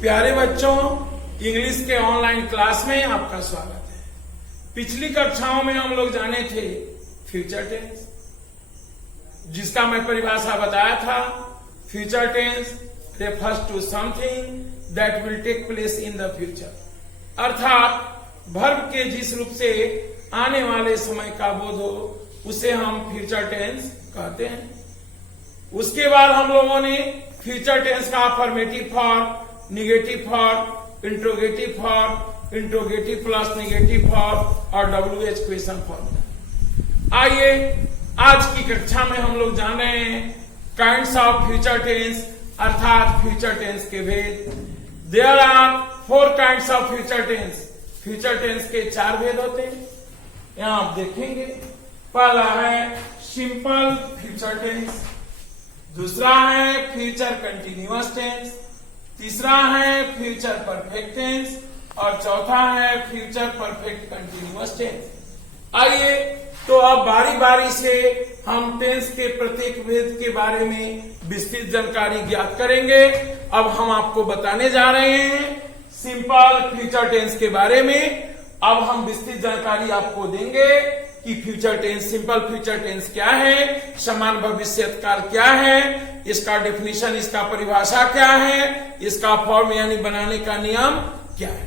प्यारे बच्चों, इंग्लिश के ऑनलाइन क्लास में आपका स्वागत है। पिछली कक्षाओं में हम लोग जाने थे फ्यूचर टेंस, जिसका मैं परिभाषा बताया था। Future tense refers to something that will take place in the future, अर्थात वर्ब के जिस रूप से आने वाले समय का बोध हो उसे हम फ्यूचर टेंस कहते हैं। उसके बाद हम लोगों ने फ्यूचर टेंस का affirmative form, negative form, interrogative form, interrogative plus negative form और WH क्वेश्चन फॉर्म। आइए आज की कक्षा में हम लोग जान रहे हैं काइंड्स ऑफ फ्यूचर टेंस, अर्थात फ्यूचर टेंस के भेद। There are 4 kinds of future tense. Future tense के 4 भेद होते हैं, यहां आप देखेंगे। पहला है सिंपल फ्यूचर टेंस, दूसरा है फ्यूचर कंटिन्यूअस टेंस, तीसरा है फ्यूचर परफेक्ट टेंस और चौथा है फ्यूचर परफेक्ट कंटिन्यूअस टेंस। आइए तो अब बारी बारी से हम टेंस के प्रत्येक भेद के बारे में विस्तृत जानकारी ज्ञात करेंगे। अब हम आपको बताने जा रहे हैं सिंपल फ्यूचर टेंस के बारे में। अब हम विस्तृत जानकारी आपको देंगे कि future tense, simple future tense क्या है, समान भविष्यकाल क्या है, इसका डेफिनेशन, इसका परिभाषा क्या है, इसका फॉर्म यानी बनाने का नियम क्या है।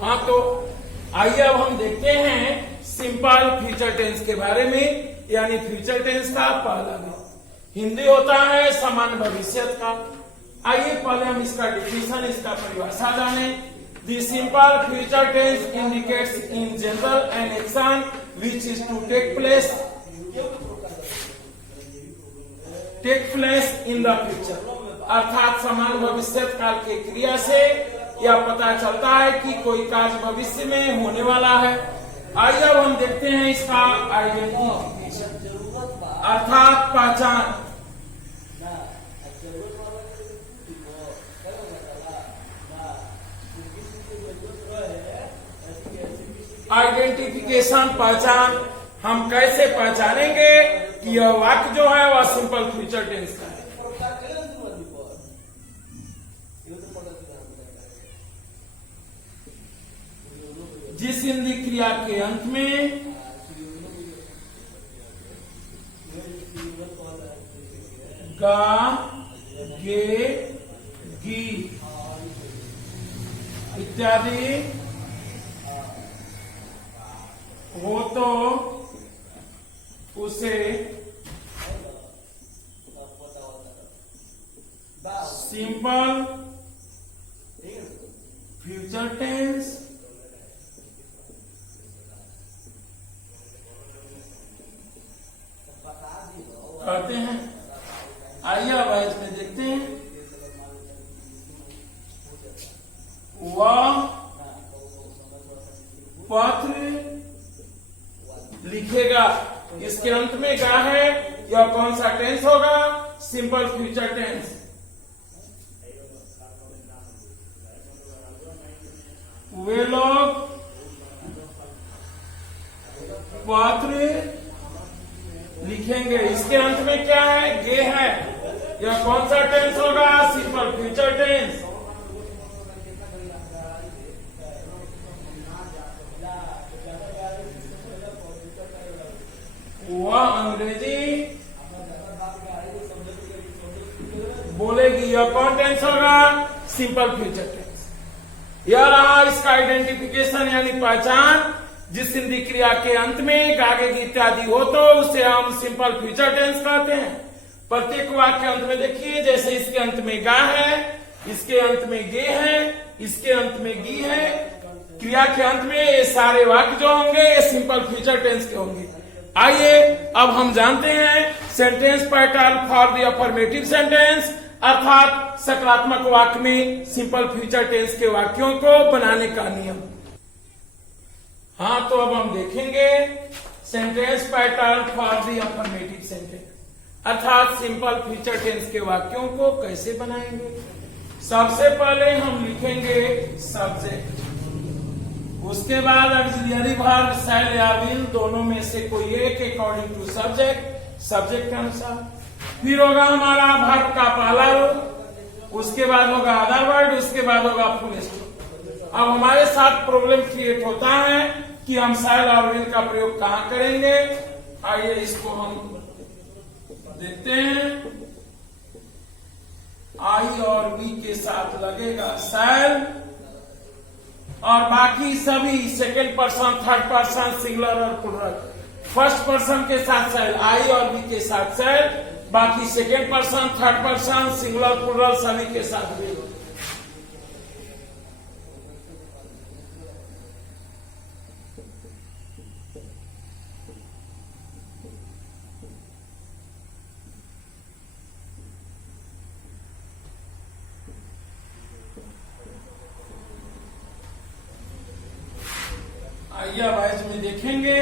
हाँ, तो आइए अब हम देखते हैं सिंपल फ्यूचर टेंस के बारे में, यानी फ्यूचर टेंस का पहला भेद। हिंदी होता है समान भविष्यकाल। आइए पहले हम इसका डेफिनेशन, इसका परिभाषा जाने। The simple future tense indicates in general an action which is to take place in the future, अर्थात समान भविष्यत काल के क्रिया से यह पता चलता है कि कोई कार्य भविष्य में होने वाला है। आइए अब हम देखते हैं इसका आइडेंटिफिकेशन, अर्थात पहचान। आइडेंटिफिकेशन, पहचान। हम कैसे पहचानेंगे कि यह वाक्य जो है वह सिंपल फ्यूचर टेंस का है। जिस हिंदी क्रिया के अंत में गा, गे, गी इत्यादि हो तो उसे सिंपल फ्यूचर टेंस कहते हैं। आइए अब इसमें देखते हैं। वह पत्र लिखेगा, इसके अंत में गा है, यह कौन सा टेंस होगा? Simple future tense. वे लोग पत्र लिखेंगे, इसके अंत में क्या है? गे है, यह कौन सा टेंस होगा? Simple future tense. वह अंग्रेजी बोलेगी, यह कौन टेंस होगा? Simple future tense. यह रहा इसका आइडेंटिफिकेशन यानी पहचान। जिस हिंदी क्रिया के अंत में गागे इत्यादि हो तो उसे हम सिंपल फ्यूचर टेंस कहते हैं। प्रत्येक वाक्य के अंत में देखिए, जैसे इसके अंत में गा है, इसके अंत में गे है, इसके अंत में गी है। क्रिया के अंत में ये सारे वाक्य जो होंगे ये सिंपल फ्यूचर टेंस के होंगे। आइए अब हम जानते हैं sentence pattern for the affirmative sentence, अर्थात सकारात्मक वाक्य में सिंपल फ्यूचर टेंस के वाक्यों को बनाने का नियम। हाँ, तो अब हम देखेंगे sentence pattern for the affirmative sentence, अर्थात सिंपल फ्यूचर टेंस के वाक्यों को कैसे बनाएंगे। सबसे पहले हम लिखेंगे सब्जेक्ट, उसके बाद ऑक्सिलरी वर्ब शैल या विल दोनों में से कोई एक अकॉर्डिंग टू सब्जेक्ट, सब्जेक्ट के अनुसार। फिर होगा हमारा वर्ब का पहला रूप, उसके बाद होगा अदर वर्ड, उसके बाद होगा फुल स्टॉप। अब हमारे साथ प्रॉब्लम क्रिएट होता है कि हम शैल और विल का प्रयोग कहां करेंगे। आइए इसको हम देखते हैं। आई और वी के साथ लगेगा शैल और बाकी सभी second person, third person, singular और प्लूरल। फर्स्ट पर्सन के साथ शैल, आई और वी के साथ शैल, बाकी second person, third person, singular, plural सभी के साथ विल। आइए अब आज में देखेंगे।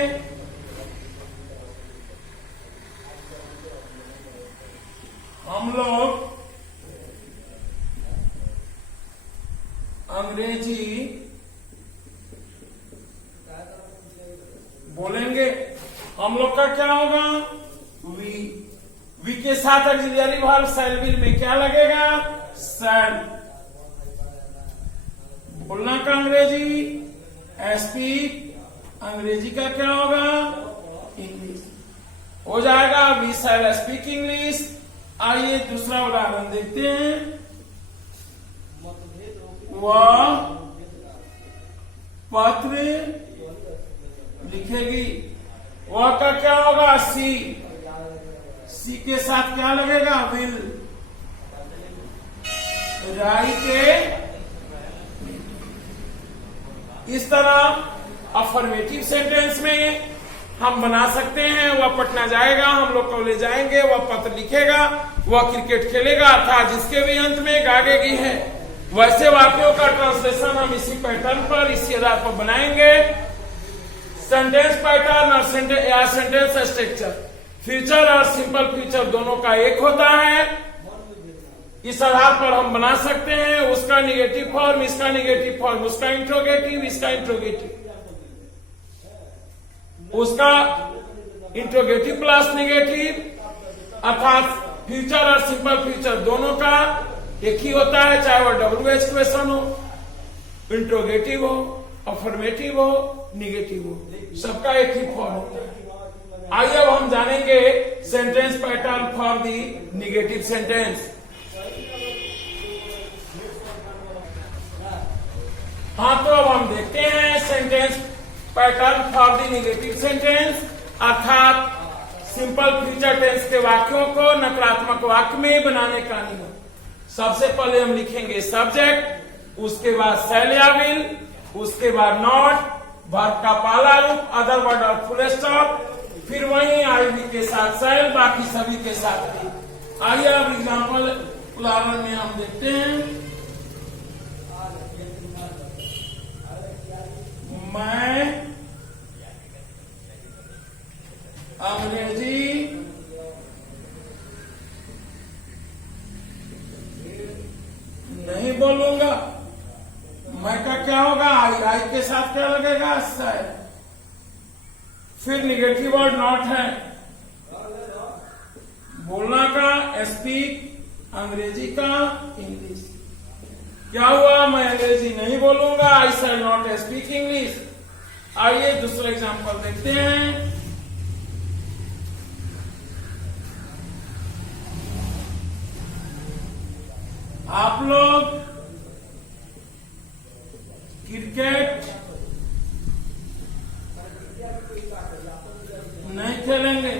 हम लोग अंग्रेजी बोलेंगे। हम लोग का क्या होगा, वी। वी के साथ ऑक्सिलरी वर्ब शैल विल में क्या लगेगा, शैल। बोलना का अंग्रेजी, स्पीक। अंग्रेजी का क्या होगा, इंग्लिश हो जाएगा। We shall speak English. आइए दूसरा उदाहरण देखते हैं। वह पत्र लिखेगी। वह का क्या होगा, सी। सी के साथ क्या लगेगा, विल। राइट। इस तरह अफर्मेटिव सेंटेंस में हम बना सकते हैं। वह पटना जाएगा, हम लोग कॉलेज जाएंगे। वह पत्र लिखेगा, वह क्रिकेट खेलेगा, अर्थात जिसके भी अंत में गागेगी है। वैसे वाक्यों का ट्रांसलेशन हम इसी पैटर्न पर, इसी आधार पर बनाएंगे। सेंटेंस पैटर्न और सेंटेंस स्ट्रक्चर, फ्यूचर और सिंपल फ्यूचर दोनों का एक होता है। इस आधार पर हम बना सकते हैं। उसका निगेटिव फॉर्म, इसका निगेटिव फॉर्म, उसका इंट्रोगेटिव, इसका इंट्रोगेटिव, उसका इंट्रोगेटिव प्लस निगेटिव, अर्थात फ्यूचर और सिंपल फ्यूचर दोनों का एक ही होता है, चाहे वो WH क्वेश्चन हो, इंट्रोगेटिव हो, अफर्मेटिव हो, निगेटिव हो, सबका एक ही फॉर्म होता है। आइए अब हम जानेंगे sentence pattern for the negative sentence. हाँ, तो अब हम देखते हैं sentence pattern for the negative sentence, अर्थात सिंपल फ्यूचर टेंस के वाक्यों को नकारात्मक वाक्य में बनाने का नियम। सबसे पहले हम लिखेंगे सब्जेक्ट, उसके बाद शैल या विल, उसके बाद नॉट, वर्ब का पहला रूप, अदर वर्ड और फुल स्टॉप, फिर वही आई के साथ शैल, बाकी सभी के साथ विल। आइए अब एग्जाम्पल उदाहरण में हम देखते हैं। मैं अंग्रेजी नहीं बोलूंगा। मैं का क्या होगा, आई के साथ क्या लगेगा, शैल। फिर निगेटिव वर्ड नॉट है। बोलना का स्पीक, अंग्रेजी का इंग्लिश। क्या हुआ, मैं अंग्रेजी नहीं बोलूंगा, आई शैल नॉट स्पीक इंग्लिश। आइए दूसरा एग्जांपल देखते हैं। आप लोग क्रिकेट नहीं खेलेंगे।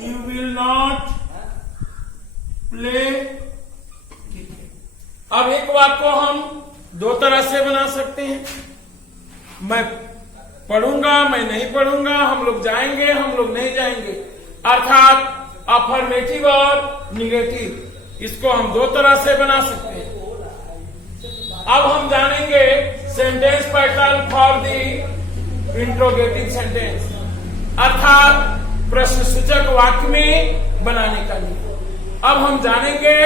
You will not play cricket. अब एक वाक्य को हम दो तरह से बना सकते हैं। मैं पढ़ूंगा, मैं नहीं पढ़ूंगा, हम लोग जाएंगे, हम लोग नहीं जाएंगे, अर्थात अफर्मेटिव और निगेटिव। इसको हम दो तरह से बना सकते हैं। अब हम जानेंगे sentence pattern for the interrogative sentence, अर्थात प्रश्नसूचक वाक्य में बनाने का नियम। अब हम जानेंगे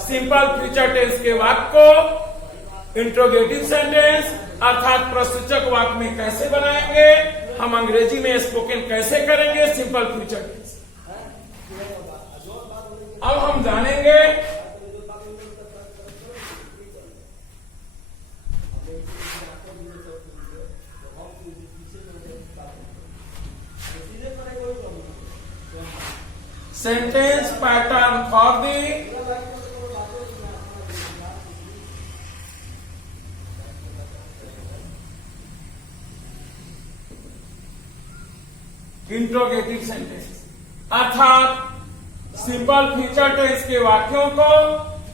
सिंपल फ्यूचर टेंस के वाक्य को इंट्रोगेटिव सेंटेंस अर्थात प्रश्नसूचक वाक्य में कैसे बनाएंगे, हम अंग्रेजी में स्पोकन कैसे करेंगे सिंपल फ्यूचर टेंस। अब हम जानेंगे sentence pattern for the interrogative sentence, अर्थात सिंपल फ्यूचर टेंस के वाक्यों को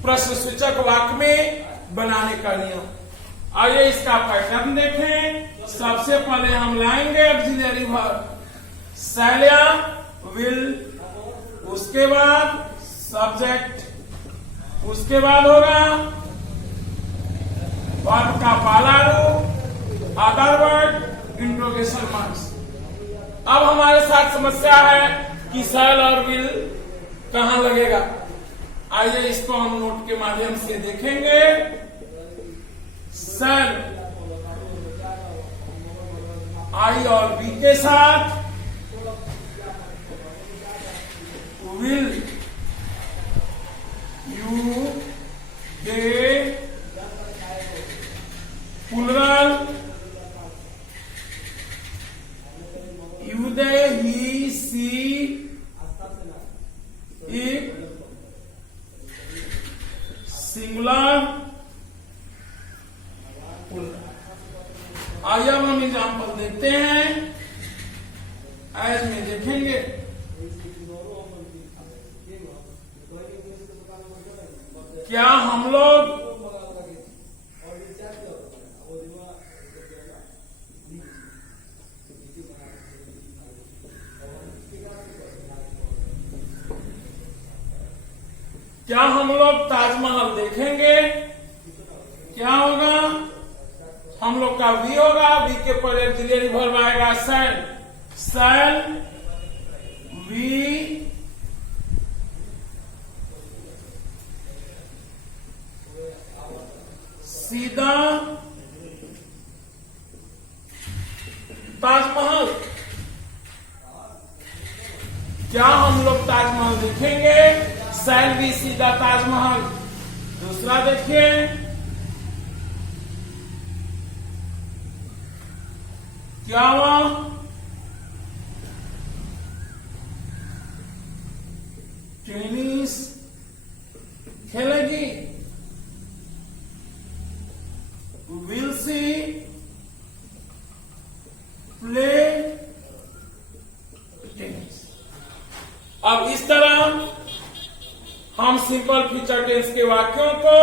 प्रश्नसूचक वाक्य में बनाने का नियम। आइए इसका पैटर्न देखें। सबसे पहले हम लाएंगे ऑक्सिलरी वर्ब शैल्या विल, उसके बाद सब्जेक्ट, उसके बाद होगा वर्ब का पहला रूप अदर वर्ड इंट्रोगेशन मार्क्स। अब हमारे साथ समस्या है कि शैल और विल कहां लगेगा। आइए इसको हम नोट के माध्यम से देखेंगे। शैल आई और बी के साथ, will you they plural, you, they, he, she, it, singular, plural। आइए अब हम एग्जाम्पल देखते हैं। एज में देखेंगे क्या हम लोग ताजमहल देखेंगे। क्या होगा, हम लोग का वी होगा, वी के पहले ऑक्सिलरी वर्ब आएगा शैल, शैल वी सीधा ताजमहल। क्या हम लोग ताजमहल देखेंगे, शैल वी सीधा ताजमहल। दूसरा देखिए, क्या हुआ, टेनिस खेलेगी, विल सी प्ले टेनिस। अब इस तरह हम सिंपल फ्यूचर टेंस के वाक्यों को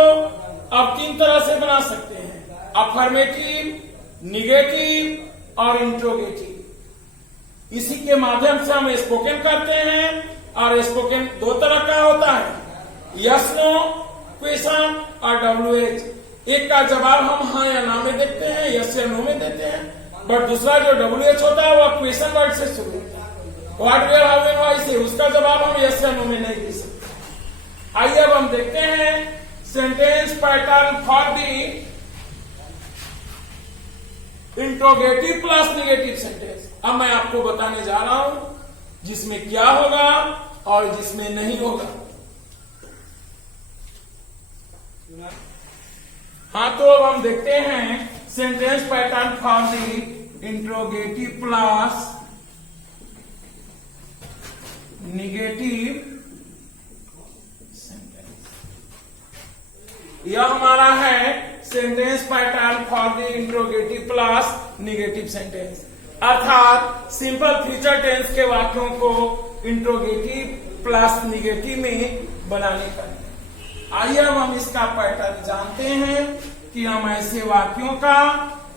अब तीन तरह से बना सकते हैं, अफर्मेटिव, निगेटिव और इंट्रोगेटिव। इसी के माध्यम से हम स्पोकन करते हैं, और स्पोकन दो तरह का होता है, यस नो क्वेश्चन और WH। एक का जवाब हम हाँ या ना में देते हैं, यस या नो में देते हैं, बट दूसरा जो WH होता है वह क्वेश्चन वर्ड से शुरू होता है, what where how and why से, उसका जवाब हम यस या नो में नहीं दे सकते। आइए अब हम देखते हैं sentence pattern for the interrogative plus negative sentence. अब मैं आपको बताने जा रहा हूं जिसमें क्या होगा और जिसमें नहीं होगा। हाँ, तो अब हम देखते हैं sentence pattern for the interrogative plus negative. यह हमारा है sentence pattern for the interrogative plus negative sentence, अर्थात सिंपल फ्यूचर टेंस के वाक्यों को इंट्रोगेटिव प्लस निगेटिव में बनाने का। आइए अब हम इसका पैटर्न जानते हैं कि हम ऐसे वाक्यों का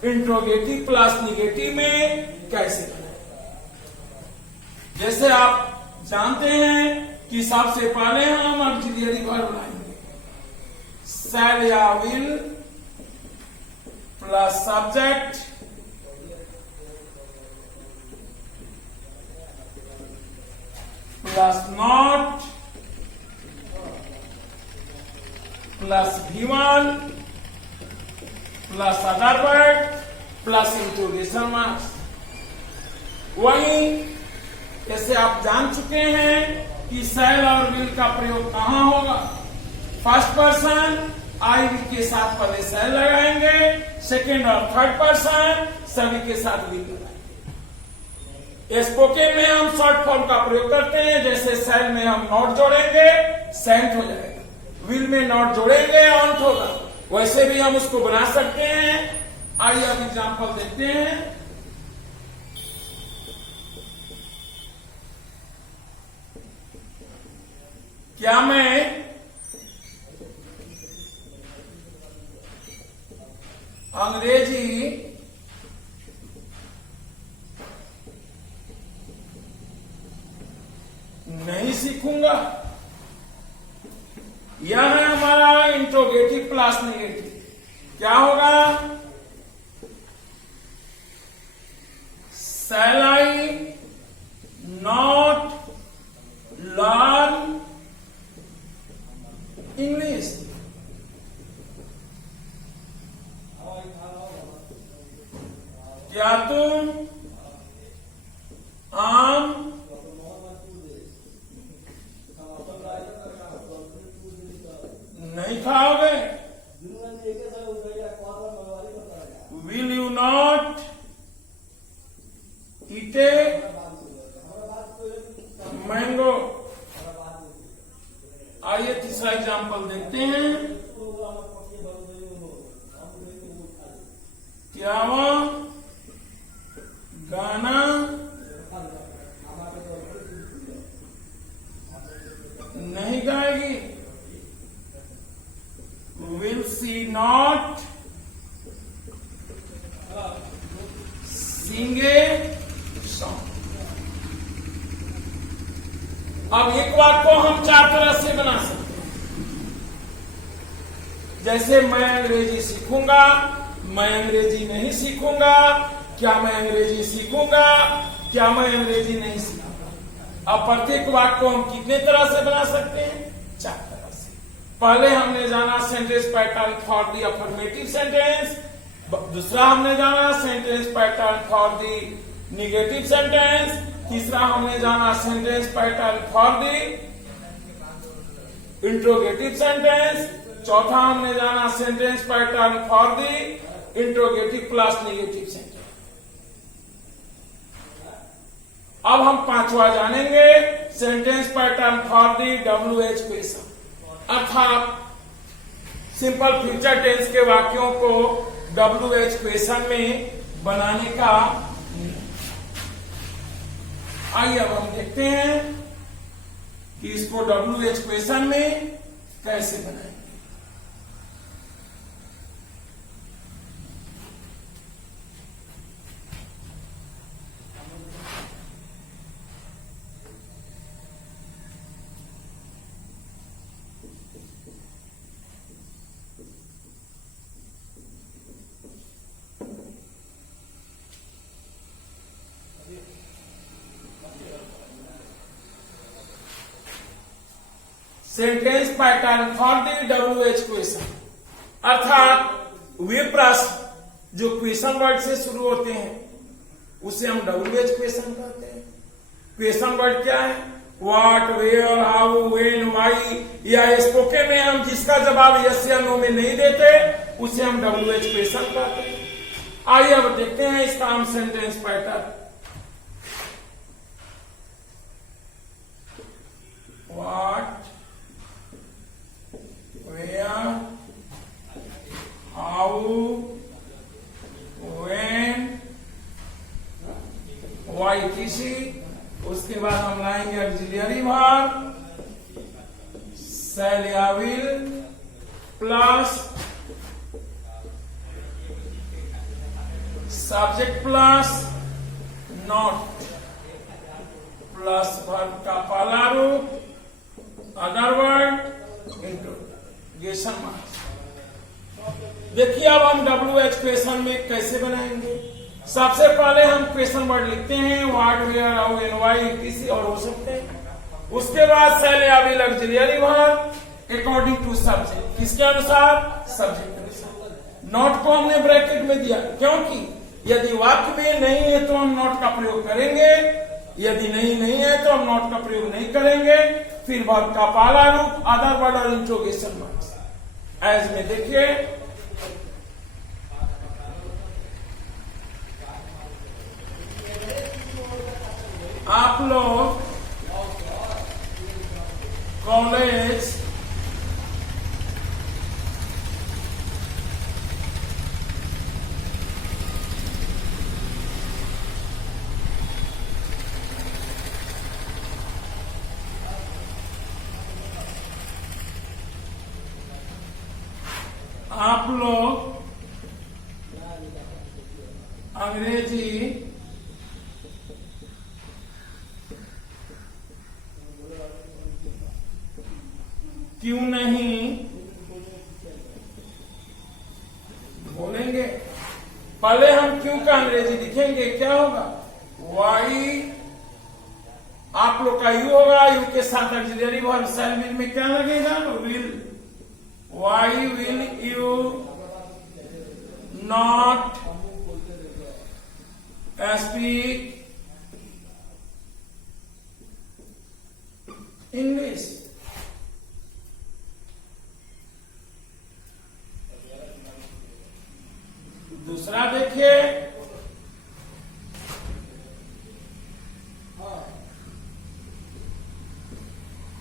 इंट्रोगेटिव प्लस निगेटिव में कैसे बनाएं। जैसे आप जानते हैं कि सबसे पहले हम ऑक्सिलरी वर्ब लाएंगे, शैल या will plus subject plus not plus V1 plus other word plus interrogation marks. वहीं जैसे आप जान चुके हैं कि शैल और विल का प्रयोग कहां होगा। फर्स्ट पर्सन आई के साथ पहले शैल लगाएंगे, सेकेंड और थर्ड पर्सन सभी के साथ विल लगाएंगे। स्पोकन में हम शॉर्ट फॉर्म का प्रयोग करते हैं, जैसे शैल में हम नॉट जोड़ेंगे सेंट हो जाएगा, विल में नॉट जोड़ेंगे ऑन्ट होगा। वैसे भी हम उसको बना सकते हैं। आइए अब एग्जाम्पल देखते हैं। क्या मैं अंग्रेजी नहीं सीखूंगा? यह है हमारा इंट्रोगेटिव प्लस नेगेटिव। क्या होगा? Shall I not learn English? क्या तुम आम नहीं खाओगे? Will you not eat a mango? आइए तीसरा एग्जाम्पल देखते हैं। क्या वह गाना नहीं गाएगी? Will she not sing a song? अब एक वाक्य को हम चार तरह से बना सकते हैं। जैसे मैं अंग्रेजी सीखूंगा, मैं अंग्रेजी नहीं सीखूंगा, क्या मैं अंग्रेजी सीखूंगा, क्या मैं अंग्रेजी नहीं सीखूंगा। अब प्रत्येक वाक्य को हम कितने तरह से बना सकते हैं? चार तरह से। पहले हमने जाना sentence pattern for the affirmative sentence, दूसरा हमने जाना sentence pattern for the negative sentence, तीसरा हमने जाना sentence pattern for the interrogative sentence, चौथा हमने जाना sentence pattern for the interrogative plus negative sentence. अब हम पांचवा जानेंगे sentence pattern for the WH question, अर्थात सिंपल फ्यूचर टेंस के वाक्यों को WH क्वेश्चन में बनाने का। आइए अब हम देखते हैं कि इसको WH क्वेश्चन में कैसे बनाएंगे। Sentence pattern for the WH question, अर्थात वे प्रश्न जो क्वेश्चन वर्ड से शुरू होते हैं उसे हम WH क्वेश्चन कहते हैं। क्वेश्चन वर्ड क्या है? What, where, how, when, why, या स्पोकन में हम जिसका जवाब यस या नो में नहीं देते उसे हम WH क्वेश्चन कहते हैं। आइए अब देखते हैं इसका हम sentence pattern. What, where, how, when, why, किसी। उसके बाद हम लाएंगे ऑक्सिलियरी वर्ब shall या will plus subject plus not plus verb का पहला रूप अदर वर्ड इंट्रोगेशन मार्क्स। देखिए अब हम WH क्वेश्चन में कैसे बनाएंगे। सबसे पहले हम क्वेश्चन वर्ड लिखते हैं, what, where, how, when, why, किसी और हो सकते हैं। उसके बाद शैल या will auxiliary verb according to subject, किसके अनुसार? सब्जेक्ट के अनुसार। नॉट को हमने ब्रैकेट में दिया क्योंकि यदि वाक्य में नहीं है तो हम नॉट का प्रयोग करेंगे यदि नहीं है तो हम नॉट का प्रयोग नहीं करेंगे। फिर वर्ब का पहला रूप अदर वर्ड और इंट्रोगेशन मार्क्स। एज में देखिए, आप लोग कॉलेज अंग्रेजी क्यों नहीं बोलेंगे? पहले हम क्यों का अंग्रेजी लिखेंगे, क्या होगा? वाई, आप लोग का यू होगा, यू के साथ ऑक्सिलरी वर्ब शैल विल में क्या लगेगा? Will. Why will you not speak English? दूसरा देखिए,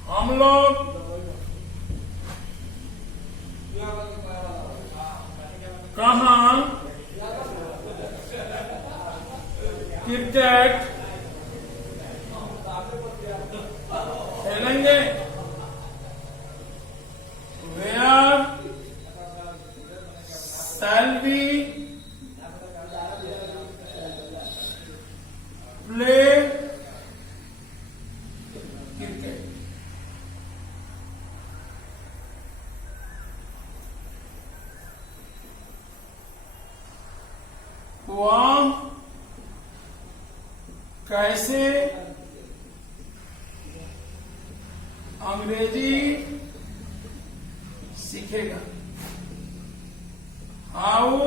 हम लोग कहाँ क्रिकेट खेलेंगे? Where shall we play cricket? वह कैसे अंग्रेजी सीखेगा? How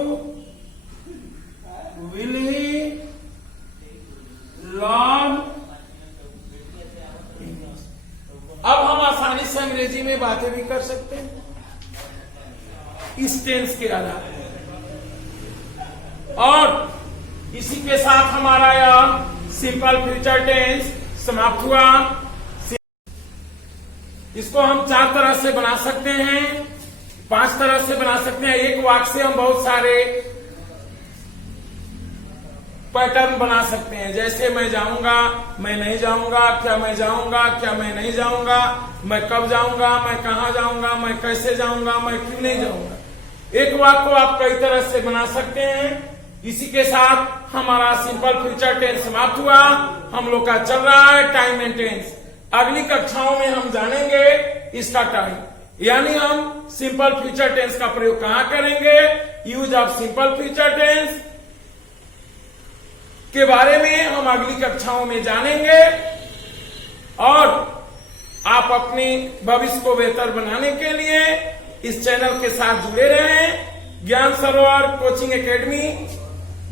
will he learn English? अब हम आसानी से अंग्रेजी में बातें भी कर सकते हैं इस टेंस के आधार। और इसी के साथ हमारा यह सिंपल फ्यूचर टेंस समाप्त हुआ। इसको हम 4 तरह से बना सकते हैं, 5 तरह से बना सकते हैं। एक वाक्य से हम बहुत सारे पैटर्न बना सकते हैं, जैसे मैं जाऊंगा, मैं नहीं जाऊंगा, क्या मैं जाऊंगा, क्या मैं नहीं जाऊंगा, मैं कब जाऊंगा, मैं कहां जाऊंगा, मैं कैसे जाऊंगा, मैं क्यों नहीं जाऊंगा। एक वाक्य को आप कई तरह से बना सकते हैं। इसी के साथ हमारा सिंपल फ्यूचर टेंस समाप्त हुआ। हम लोग का चल रहा है टाइम एंड टेंस। अगली कक्षाओं में हम जानेंगे इसका टाइम, यानी हम सिंपल फ्यूचर टेंस का प्रयोग कहां करेंगे, use of simple future tense के बारे में हम अगली कक्षाओं में जानेंगे। और आप अपने भविष्य को बेहतर बनाने के लिए इस चैनल के साथ जुड़े रहें। ज्ञान सरोवर कोचिंग एकेडमी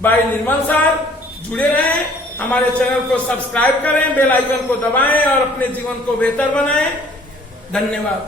बाय निर्मल सर, जुड़े रहें। हमारे चैनल को सब्सक्राइब करें, बेल आइकन को दबाएं और अपने जीवन को बेहतर बनाएं। धन्यवाद।